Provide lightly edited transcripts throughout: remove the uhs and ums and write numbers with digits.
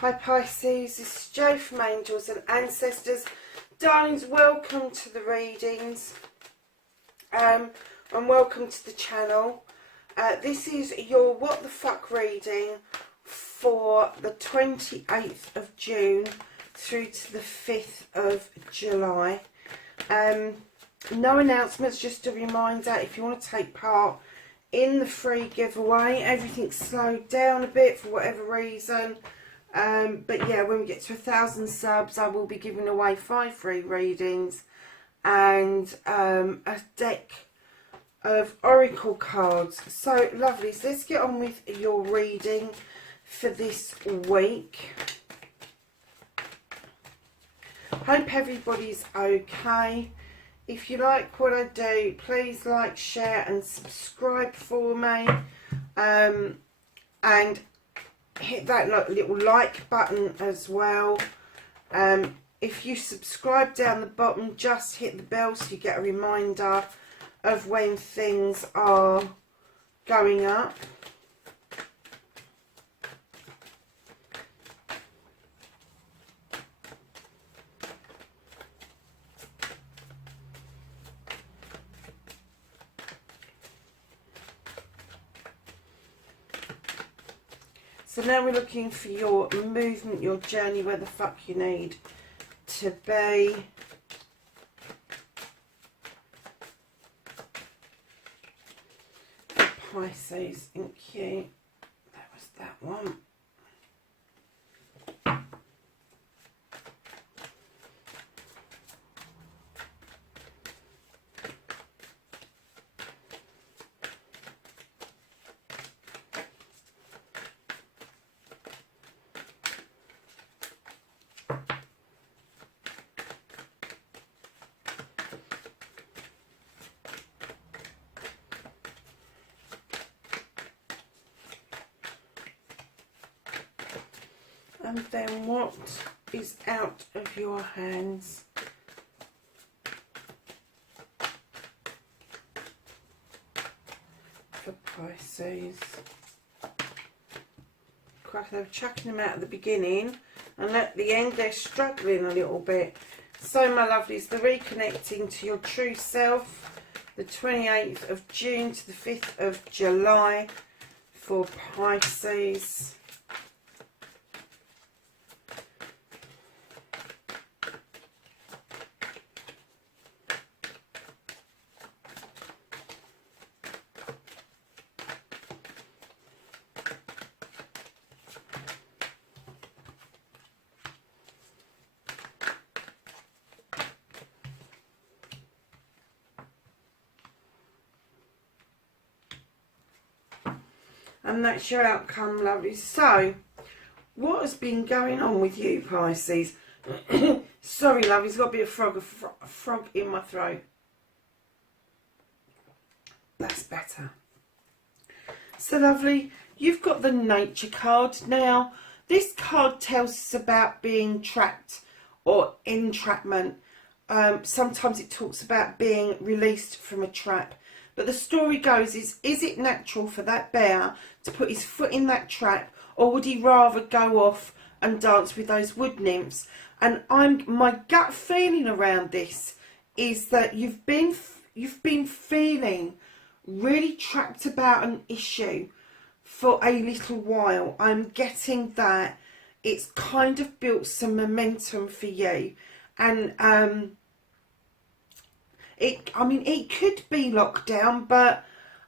Hi Pisces, this is Jo from Angels and Ancestors. Darlings, welcome to the readings and welcome to the channel. This is your What the Fuck reading for the 28th of June through to the 5th of July. No announcements, just a reminder, if you want to take part in the free giveaway. Everything's slowed down a bit for whatever reason. But yeah, when we get to 1,000 subs, I will be giving away 5 free readings and a deck of oracle cards. So lovely. So let's get on with your reading for this week. Hope everybody's okay. If you like what I do, please like, share and subscribe for me. And hit that little like button as well. If you subscribe down the bottom, just hit the bell so you get a reminder of when things are going up. So now we're looking for your movement, your journey, where the fuck you need to be. For Pisces, thank you. That was that one. And then what is out of your hands? For Pisces. Crap, they were chucking them out at the beginning, and at the end they're struggling a little bit. So my lovelies, the reconnecting to your true self, the 28th of June to the 5th of July for Pisces. And that's your outcome, lovely. So, what has been going on with you, Pisces? Sorry, love, he's got a bit of frog in my throat. That's better. So, lovely, you've got the Nature card. Now, this card tells us about being trapped or entrapment. Sometimes it talks about being released from a trap. But the story goes is it natural for that bear to put his foot in that trap, or would he rather go off and dance with those wood nymphs? And my gut feeling around this is that you've been feeling really trapped about an issue for a little while. I'm getting that it's kind of built some momentum for you, and it could be lockdown, but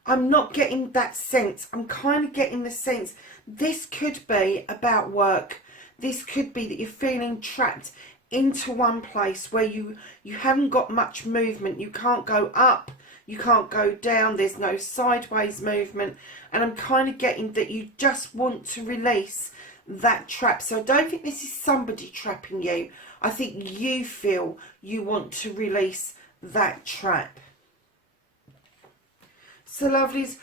I'm not getting that sense. I'm kind of getting the sense this could be about work. This could be that you're feeling trapped into one place where you haven't got much movement. You can't go up, you can't go down, there's no sideways movement. And I'm kind of getting that you just want to release that trap. So I don't think this is somebody trapping you. I think you feel you want to release that trap. So lovelies,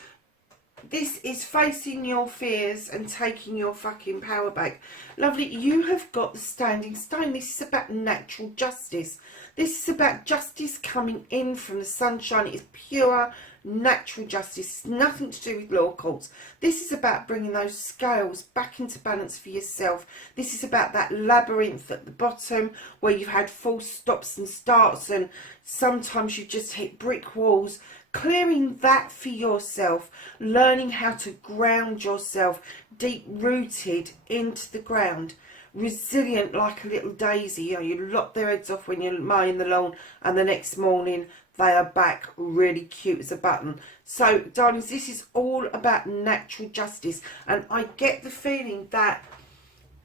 This is facing your fears and taking your fucking power back. Lovely, you have got the standing stone. This is about natural justice. This is about justice coming in from the sunshine. It is pure natural justice. It's nothing to do with law courts. This is about bringing those scales back into balance for yourself. This is about that labyrinth at the bottom where you've had false stops and starts, and sometimes you've just hit brick walls. Clearing that for yourself, learning how to ground yourself deep rooted into the ground, resilient like a little daisy. You know, you lop their heads off when you're mowing the lawn, and the next morning they are back really cute as a button. So, darlings, this is all about natural justice, and I get the feeling that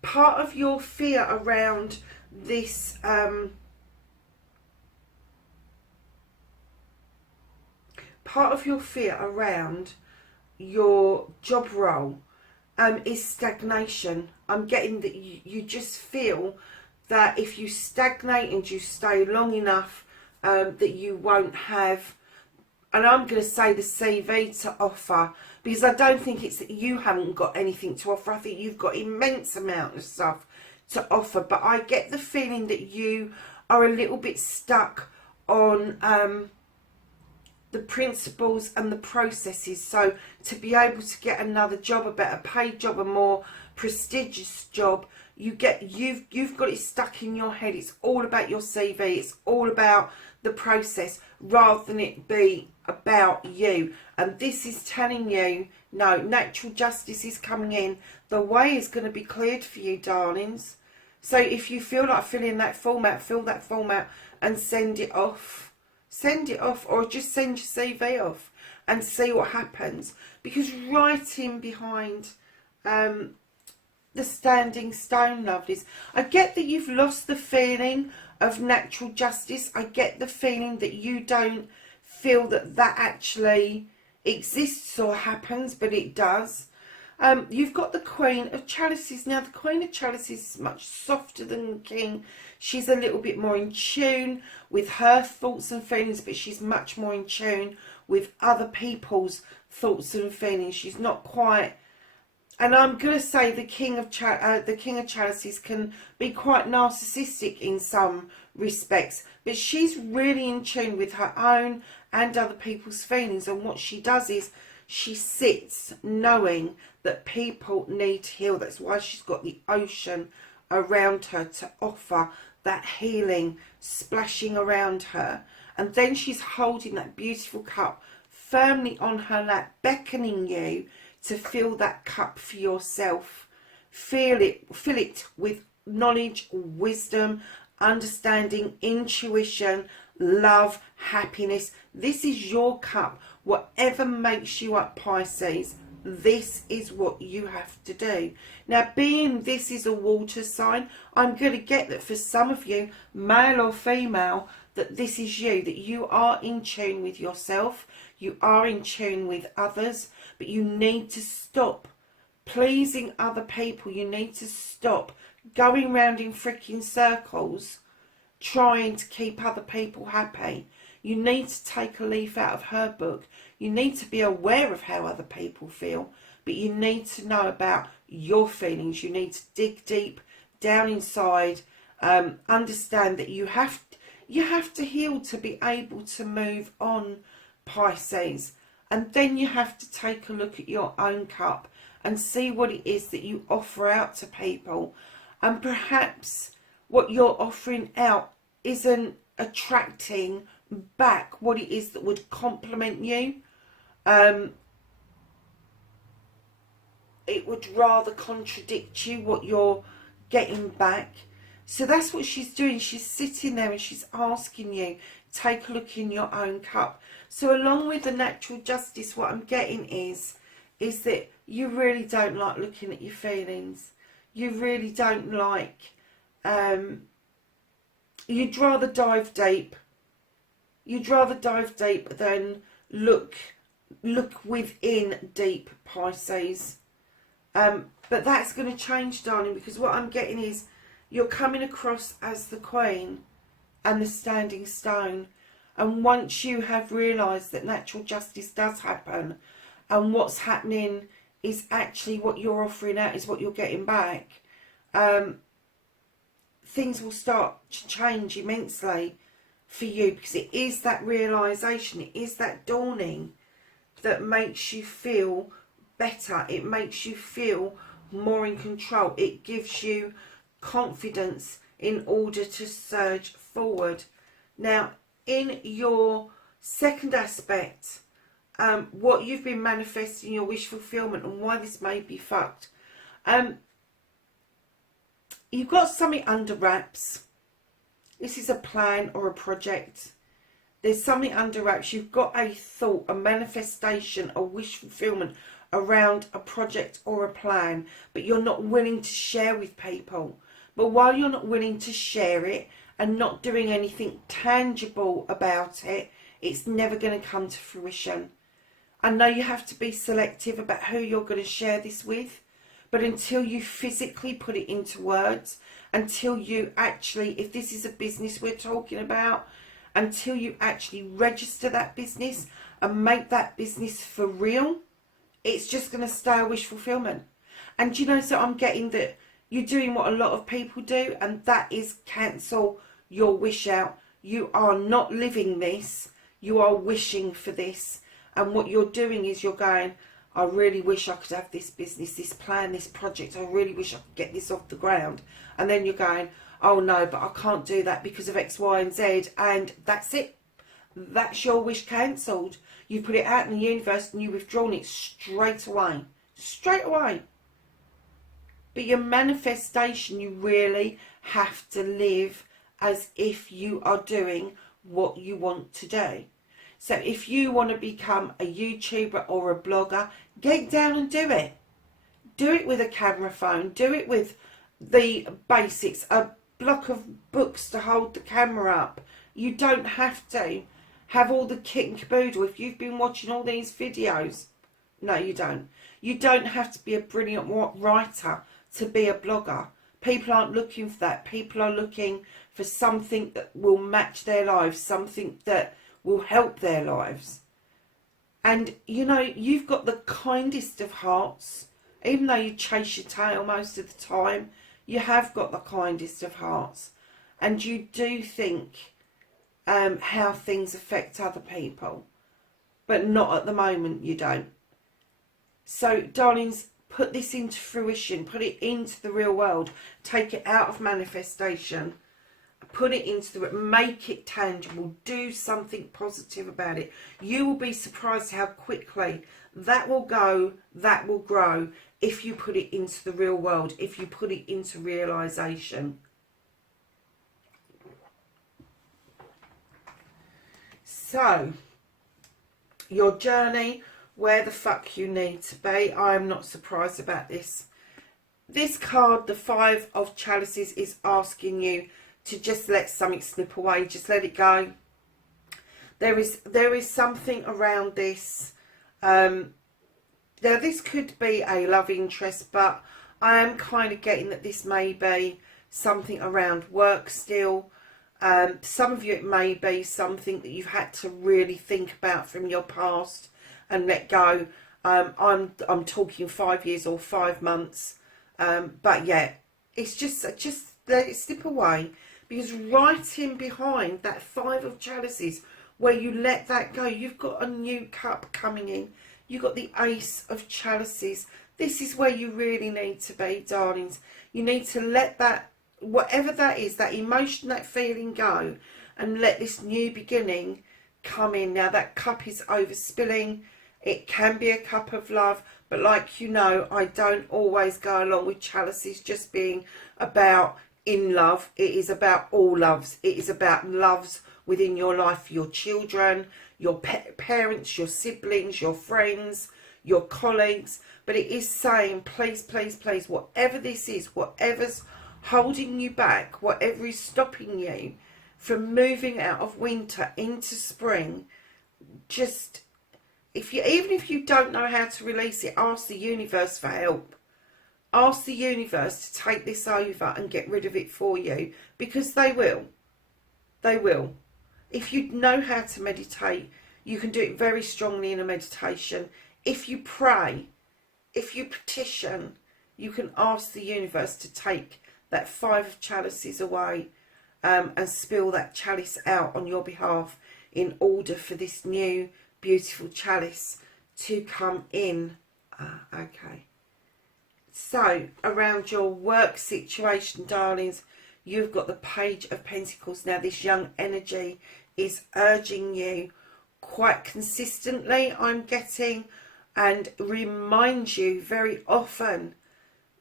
part of your fear around this part of your fear around your job role is stagnation. I'm getting that you just feel that if you stagnate and you stay long enough, that you won't have, and I'm going to say the CV to offer, because I don't think it's that you haven't got anything to offer. I think you've got immense amount of stuff to offer, but I get the feeling that you are a little bit stuck on the principles and the processes. So to be able to get another job, a better paid job, a more prestigious job, you've got it stuck in your head. It's all about your CV. It's all about the process rather than it be about you. And this is telling you, no, natural justice is coming in. The way is going to be cleared for you, darlings. So if you feel like filling that form out, fill that form out and send it off. Send it off, or just send your CV off and see what happens. Because right in behind the standing stone, lovelies, I get that you've lost the feeling of natural justice. I get the feeling that you don't feel that that actually exists or happens, but it does. You've got the Queen of Chalices. Now, the Queen of Chalices is much softer than the King. She's a little bit more in tune with her thoughts and feelings, but she's much more in tune with other people's thoughts and feelings. She's not quite, and I'm going to say the King of Chalices can be quite narcissistic in some respects, but she's really in tune with her own and other people's feelings. And what she does is she sits knowing that people need to heal. That's why she's got the ocean around her to offer that healing splashing around her. And then she's holding that beautiful cup firmly on her lap, beckoning you to fill that cup for yourself. Fill it with knowledge, wisdom, understanding, intuition, love, happiness. This is your cup. Whatever makes you up, Pisces, this is what you have to do. Now, being this is a water sign, I'm going to get that for some of you, male or female, that this is you, that you are in tune with yourself, you are in tune with others, but you need to stop pleasing other people. You need to stop going round in freaking circles trying to keep other people happy. You need to take a leaf out of her book. You need to be aware of how other people feel, but you need to know about your feelings. You need to dig deep down inside, understand that you have to heal to be able to move on, Pisces. And then you have to take a look at your own cup and see what it is that you offer out to people. And perhaps what you're offering out isn't attracting back what it is that would complement you. It would rather contradict you, what you're getting back. So that's what she's doing. She's sitting there and she's asking you, take a look in your own cup. So along with the natural justice, what I'm getting is that you really don't like looking at your feelings. You really don't like, you'd rather dive deep. You'd rather dive deep than look within deep, Pisces. But that's going to change, darling, because what I'm getting is you're coming across as the Queen and the standing stone. And once you have realised that natural justice does happen and what's happening is actually what you're offering out is what you're getting back, things will start to change immensely for you, because it is that realisation, it is that dawning that makes you feel better. It makes you feel more in control. It gives you confidence in order to surge forward. Now, in your second aspect, what you've been manifesting, your wish fulfillment, and why this may be fucked. You've got something under wraps. This is a plan or a project. There's something under wraps. You've got a thought, a manifestation, a wish fulfillment around a project or a plan, but you're not willing to share with people. But while you're not willing to share it and not doing anything tangible about it, it's never going to come to fruition. I know you have to be selective about who you're going to share this with, but until you physically put it into words, until you actually, if this is a business we're talking about, until you actually register that business and make that business for real, it's just going to stay a wish fulfillment. And you know, so I'm getting that you're doing what a lot of people do, and that is cancel your wish out. You are not living this, you are wishing for this. And what you're doing is you're going, I really wish I could have this business, this plan, this project. I really wish I could get this off the ground. And then you're going, oh no, but I can't do that because of X, Y and Z. And that's it. That's your wish cancelled. You put it out in the universe and you've withdrawn it straight away. Straight away. But your manifestation, you really have to live as if you are doing what you want to do. So if you want to become a YouTuber or a blogger, get down and do it. Do it with a camera phone. Do it with the basics. A block of books to hold the camera up. You don't have to have all the kit and caboodle. If you've been watching all these videos, no, you don't. You don't have to be a brilliant writer to be a blogger. People aren't looking for that. People are looking for something that will match their lives, something that will help their lives. And you know, you've got the kindest of hearts. Even though you chase your tail most of the time, you have got the kindest of hearts. And you do think how things affect other people. But not at the moment, you don't. So, darlings, put this into fruition. Put it into the real world. Take it out of manifestation. Put it into the, make it tangible. Do something positive about it. You will be surprised how quickly that will go, that will grow, if you put it into the real world, if you put it into realisation. So, your journey, where the fuck you need to be. I am not surprised about this. This card, the Five of Chalices, is asking you to just let something slip away. Just let it go. There is something around this. Now, this could be a love interest, but I am kind of getting that this may be something around work still. Some of you, it may be something that you've had to really think about from your past and let go. I'm talking 5 years or 5 months. But yeah, it's just let it slip away. Because right in behind that Five of Chalices, where you let that go, you've got a new cup coming in. You've got the Ace of Chalices. This is where you really need to be, darlings. You need to let that, whatever that is, that emotion, that feeling go, and let this new beginning come in. Now, that cup is overspilling. It can be a cup of love, but like you know, I don't always go along with chalices just being about in love. It is about all loves. It is about loves within your life, your children, your parents, your siblings, your friends, your colleagues. But it is saying, please, please, please, whatever this is, whatever's holding you back, whatever is stopping you from moving out of winter into spring, just, even if you don't know how to release it, ask the universe for help. Ask the universe to take this over and get rid of it for you, because they will. They will. If you know how to meditate, you can do it very strongly in a meditation. if you pray, if you petition, you can ask the universe to take that 5 of chalices away, and spill that chalice out on your behalf in order for this new beautiful chalice to come in. Okay. So, around your work situation, darlings, you've got the Page of Pentacles. Now, this young energy is urging you quite consistently, I'm getting, and remind you very often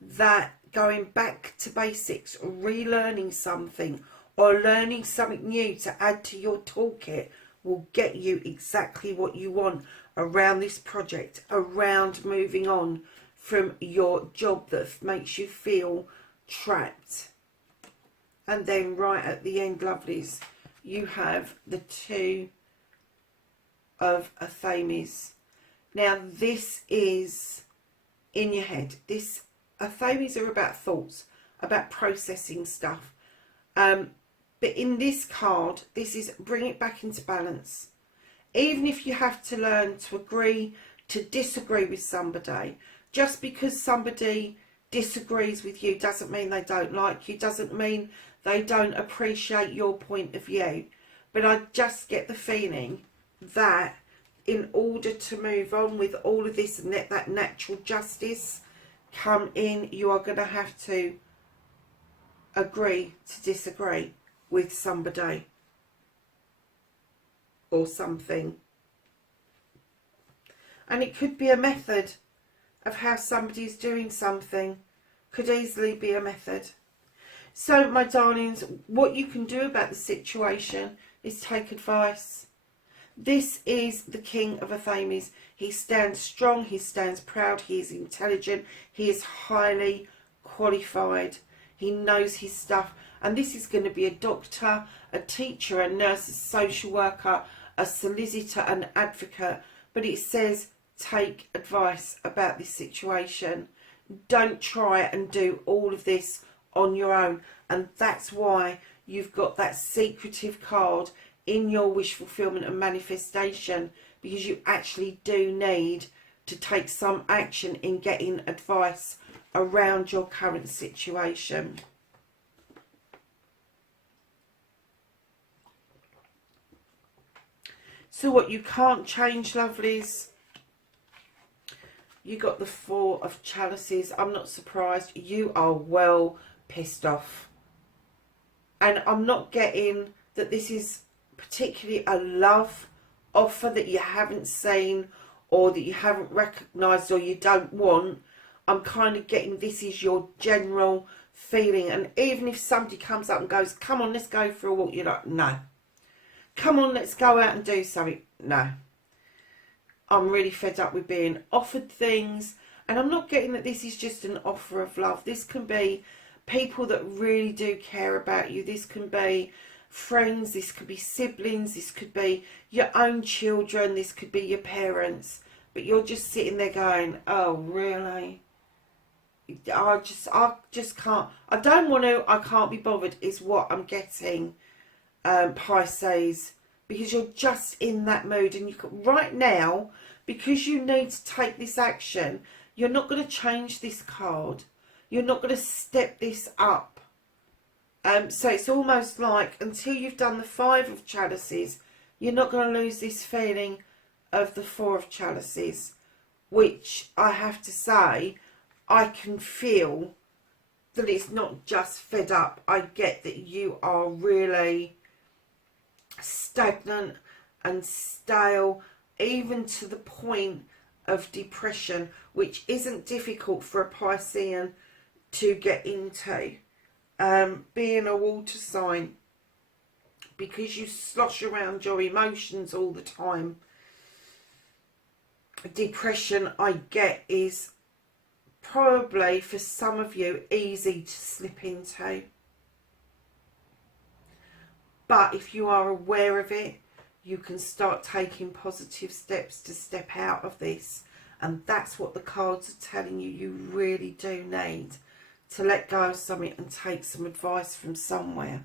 that going back to basics, relearning something, or learning something new to add to your toolkit will get you exactly what you want around this project, around moving on from your job that makes you feel trapped. And then right at the end, lovelies, you have the 2 of Athames. Now this is in your head. This Athames are about thoughts, about processing stuff. But in this card, this is bring it back into balance. Even if you have to learn to agree to disagree with somebody, just because somebody disagrees with you doesn't mean they don't like you, doesn't mean they don't appreciate your point of view. But I just get the feeling that in order to move on with all of this and let that natural justice come in, you are going to have to agree to disagree with somebody or something. And it could be a method of how somebody's doing something. Could easily be a method. So, my darlings, what you can do about the situation is take advice. This is the King of Athames. He stands strong, he stands proud, he is intelligent, he is highly qualified. He knows his stuff. And this is going to be a doctor, a teacher, a nurse, a social worker, a solicitor, an advocate. But it says take advice about this situation. Don't try and do all of this on your own. And that's why you've got that secretive card in your wish fulfillment and manifestation, because you actually do need to take some action in getting advice around your current situation. So what you can't change, lovelies, you got the 4 of chalices. I'm not surprised. You are well pissed off. And I'm not getting that this is particularly a love offer that you haven't seen or that you haven't recognised or you don't want. I'm kind of getting this is your general feeling. And even if somebody comes up and goes, come on, let's go for a walk, you're like, no. Come on, let's go out and do something. No. I'm really fed up with being offered things. And I'm not getting that this is just an offer of love. This can be people that really do care about you. This can be friends. This could be siblings. This could be your own children. This could be your parents. But you're just sitting there going, oh, really? I just can't. I don't want to. I can't be bothered is what I'm getting. Pisces, because you're just in that mood, and you can, right now, because you need to take this action, you're not going to change this card, you're not going to step this up. So it's almost like until you've done the 5 of chalices, you're not going to lose this feeling of the 4 of chalices, which I have to say, I can feel that it's not just fed up. I get that you are really stagnant and stale, even to the point of depression, which isn't difficult for a Piscean to get into. Being a water sign, because you slosh around your emotions all the time. Depression, I get, is probably for some of you easy to slip into. But if you are aware of it, you can start taking positive steps to step out of this. And that's what the cards are telling you. You really do need to let go of something and take some advice from somewhere.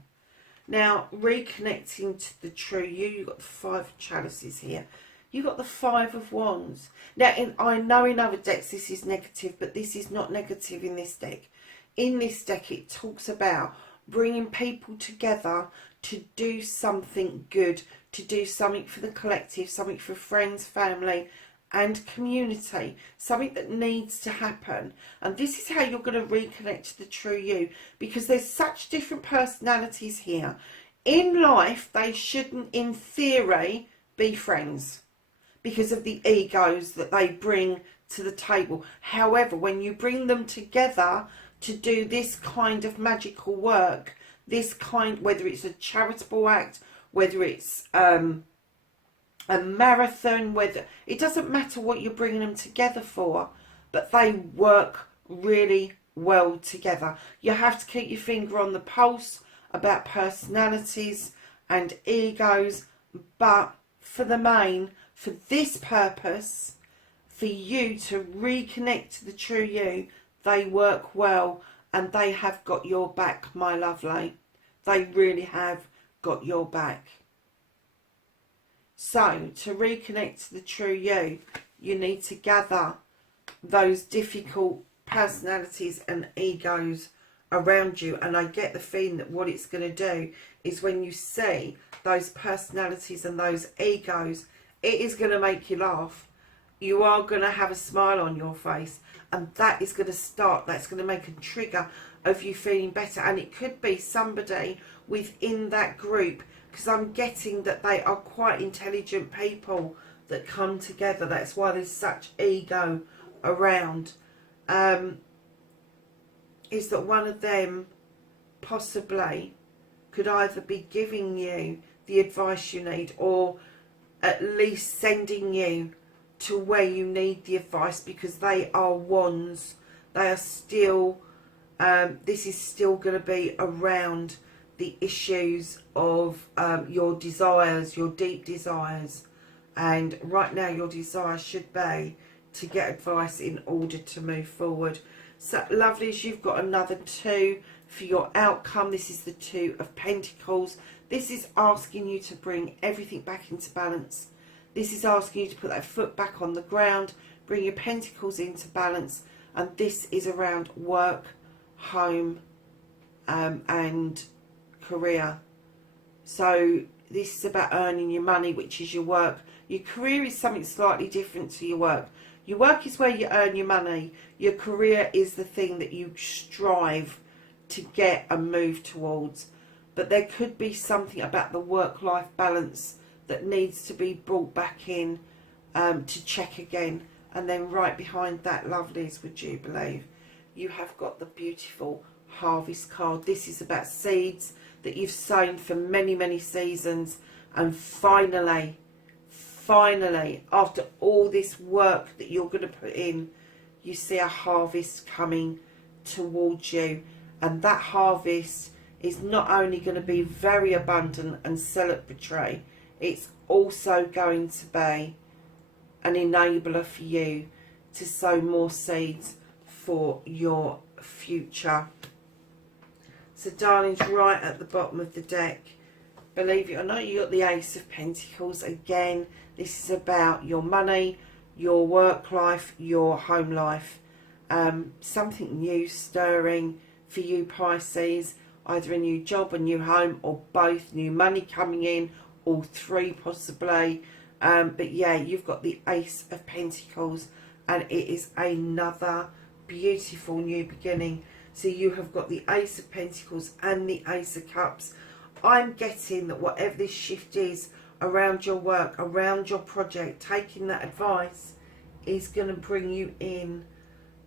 Now, reconnecting to the true you, you've got the 5 of chalices here. You got the Five of Wands. Now, I know in other decks this is negative, but this is not negative in this deck. In this deck, it talks about bringing people together to do something good, to do something for the collective, something for friends, family and community, something that needs to happen. And this is how you're going to reconnect to the true you, because there's such different personalities here. In life, they shouldn't, in theory, be friends because of the egos that they bring to the table. However, when you bring them together to do this kind of magical work, this kind, whether it's a charitable act, whether it's a marathon, whether, it doesn't matter what you're bringing them together for, but they work really well together. You have to keep your finger on the pulse about personalities and egos, but for the main, for this purpose, for you to reconnect to the true you, they work well and they have got your back, my lovely. They really have got your back. So, to reconnect to the true you, you need to gather those difficult personalities and egos around you. And I get the feeling that what it's going to do is when you see those personalities and those egos, it is going to make you laugh. You are going to have a smile on your face, and that is going to start, that's going to make a trigger of you feeling better. And it could be somebody within that group, because I'm getting that they are quite intelligent people that come together. That's why there's such ego around. Is that one of them possibly could either be giving you the advice you need, or at least sending you to where you need the advice, because they are wands. They are still, this is still going to be around the issues of your desires, your deep desires. And right now your desire should be to get advice in order to move forward. So lovelies, you've got another 2 for your outcome. This is the 2 of Pentacles. This is asking you to bring everything back into balance. This is asking you to put that foot back on the ground, bring your pentacles into balance. And this is around work, home, and career. So this is about earning your money, which is your work. Your career is something slightly different to your work. Your work is where you earn your money. Your career is the thing that you strive to get and move towards. But there could be something about the work-life balance that needs to be brought back in to check again. And then right behind that, lovelies, would you believe, you have got the beautiful Harvest card. This is about seeds that you've sown for many, many seasons. And finally, after all this work that you're going to put in, you see a harvest coming towards you. And that harvest is not only going to be very abundant and celebratory, it's also going to be an enabler for you to sow more seeds for your future. So darlings, right at the bottom of the deck, believe it or not, you got the Ace of Pentacles. Again, this is about your money, your work life, your home life. Something new stirring for you, Pisces. Either a new job, a new home, or both. New money coming in, all 3 possibly. But yeah, you've got the Ace of Pentacles, and it is another beautiful new beginning. So you have got the Ace of Pentacles and the Ace of Cups. I'm getting that whatever this shift is around your work, around your project, taking that advice is going to bring you in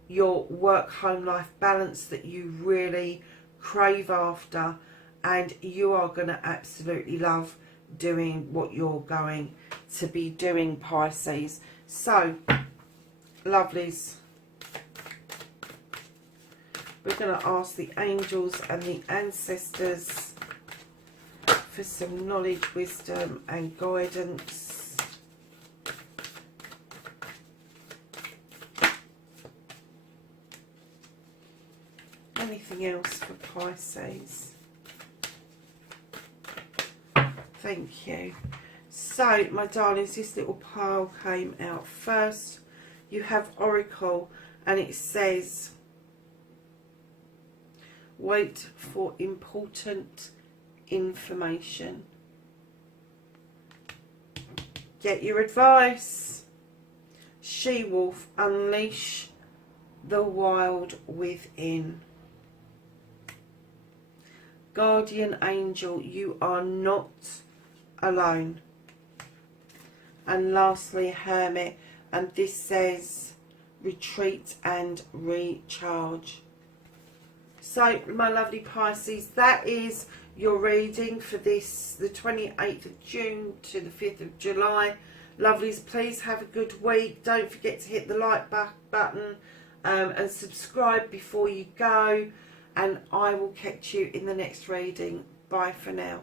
your work-home life balance that you really crave after, and you are going to absolutely love doing what you're going to be doing, Pisces. So, lovelies, we're going to ask the angels and the ancestors for some knowledge, wisdom and guidance. Anything else for Pisces? Thank you. So, my darlings, this little pile came out first. You have Oracle, and it says, wait for important information. Get your advice. She-wolf, unleash the wild within. Guardian angel, you are not alone. And lastly, hermit, and this says retreat and recharge. So, my lovely Pisces, that is your reading for this, the 28th of June to the 5th of July. Lovelies, please have a good week. Don't forget to hit the like button and subscribe before you go. And I will catch you in the next reading. Bye for now.